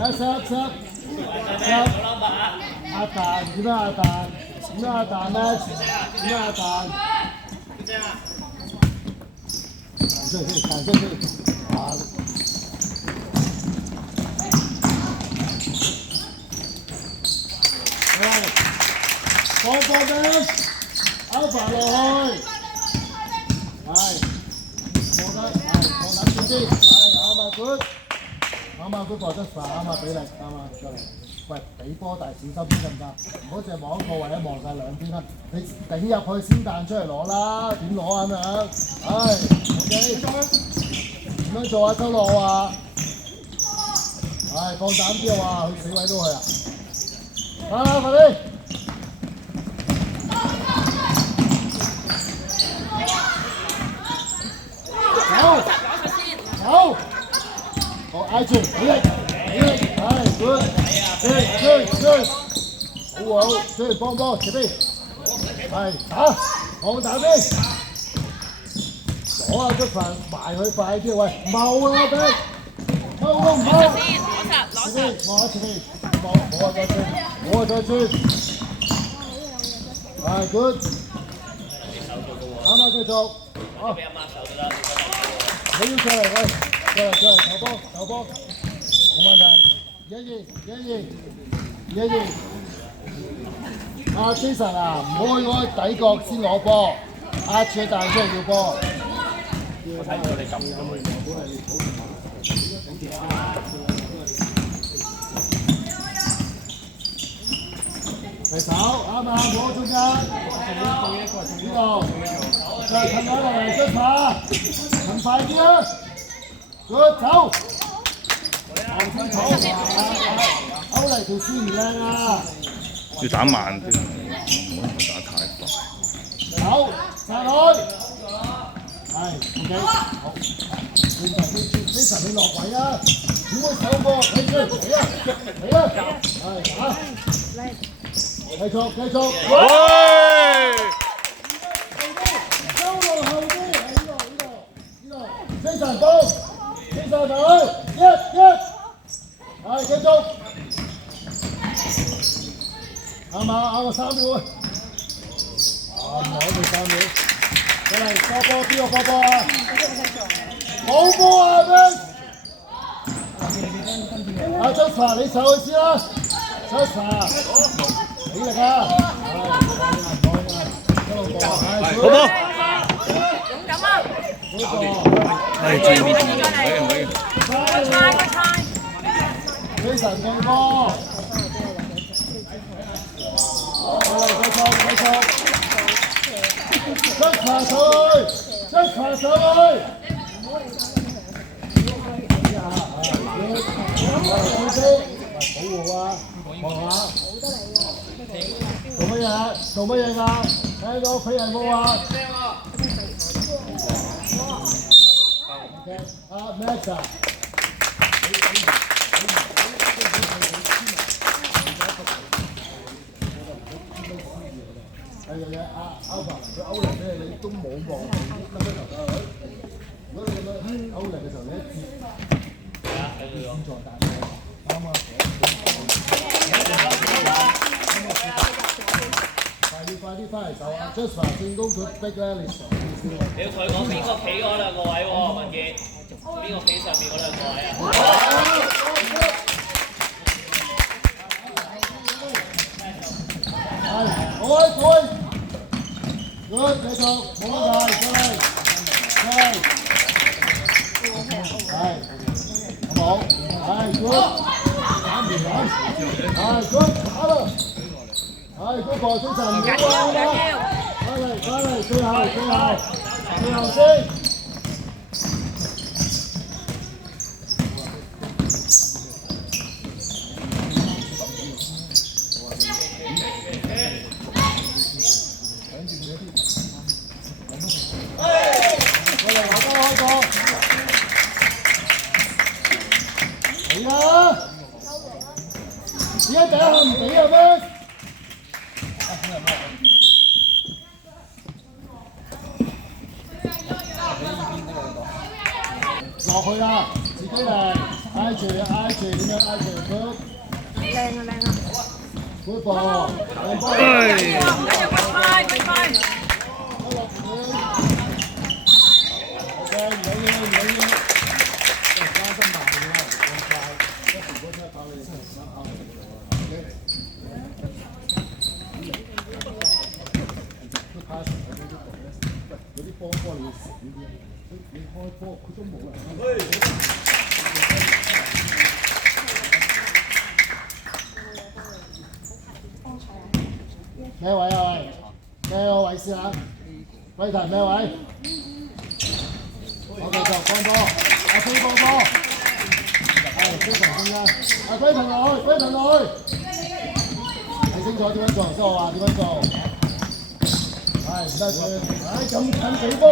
阿蛋點啊阿蛋？點啊阿蛋咧？點啊阿蛋？彈出去，彈出去！啊！放俾 Alpha 落去，係放得放冷靜啲，係啱啊 good， 啱啊 good 放得快，啱啊比例啱啊過嚟。喂，俾波但係小心啲得唔得？唔好淨係望一個或者望晒兩邊啦。你頂入去先彈出嚟攞啦，點攞啊咁樣？唉 ，OK， 點樣做啊？周樂話，唉，放膽啲啊！去死位都去啊！啊，快啲！走，好挨住，起力，係 good， 追，好，追幫波，前邊，係打，放大啲，攞啊出份，埋佢快啲，喂，踎啦俾，踎都唔踎，前邊，望下前邊，冇啊再轉，係 good， 啱啊繼續，好。你要上嚟，喂，上嚟，走波，冇問題。1-2，阿 Jason 啊，唔好去嗰底角先攞波，壓住彈出嚟要波。我睇唔到你撳咁去。嚟手，啱啊，攞中間，呢度，再近落嚟出發，勤快啲啊！走，清楚，歐嚟條線唔靚啊！要打慢啲，唔好打太快。走，殺佢，係 OK， 好，Jason你落位啊！點會手過？睇住，嚟啊，係打。繼續，喂！收落後啲，喺呢度，精神幫，精神隊，係繼續，啱3秒啊！唔係我哋3秒，過嚟波波，邊個波波啊？冇波啊咩？阿 Jasper 你上去先啦 ，Jasper。起力啊！好波！勇敢啊！係前面可以。猜！非常勁波！繼續！出球上去！保護啊！望下。做乜嘢㗎？睇到俾人冇啊 ？OK， Max 啊！係Alpha， 佢歐力咧，你都冇望得頭㗎。如果你咁樣歐力嘅時候，你一接，先再彈嘅，啱啊！快啲翻嚟手啊 ！Jasper 進攻佢逼咧，你上啲先喎。你要同佢講邊個企嗰兩個位喎，文傑？邊個企上面嗰兩個位啊？係，好，good， 繼續，冇問題，係，好，係 good， 係 good， 打啦！係嗰個精神唔好啊！翻嚟，最後先。過嚟開波！嚟啊！點解第一下唔俾啊咩？落去啦，自己嚟。挨住點樣挨住佢？靚啊！嗰個大波。快！OK， 唔理嘅，加得慢嘅，咁快，一時嗰車跑你想跑你嘅都卡成嗰啲度咧，嗰啲波你要死啲，你開波佢都冇人。咩位啊？咩個位試下？威騰咩位？我哋就放波，阿飛放波，係飛騰中間，阿飛騰落去，睇清楚點樣做，即係我話點樣做，係唔得佢，咁近幾波，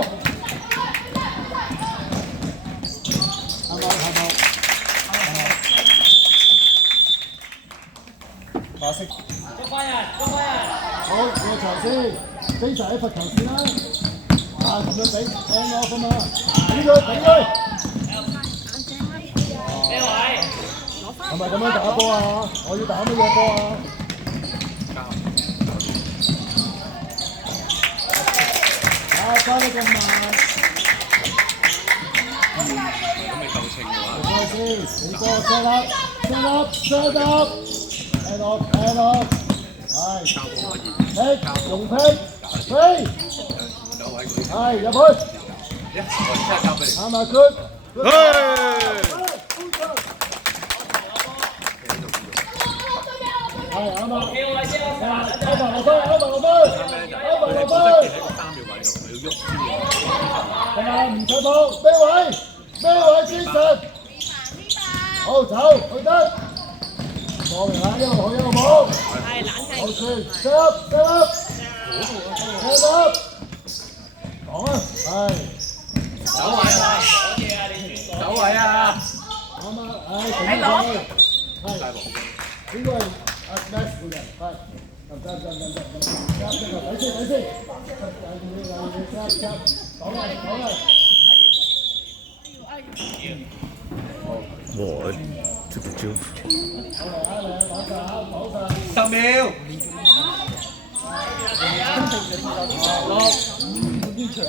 係冇，白色。好，過場先，飛齊喺罰球線啦。啊，咁樣俾聽我咁啊，俾佢。咩位？係咪咁樣打波啊？我要打乜嘢波啊？啊，翻得咁慢。咁你夠稱嘅話，睇下先，你波 set up，係，用拼，飛，係入去，啱啊 good，係啱啊，安排落飛，係咪唔使跑？咩位先神？好走，去得。過嚟啦，一路好，一路冇。係冷靜。好算 ，set up。講啊，係。走位啊！啱啊，頂落去。係。應該係Max 嘅，係。得。睇先。講啦。我這個就10秒。6、5、4、3、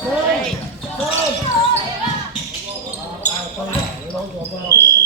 2、1。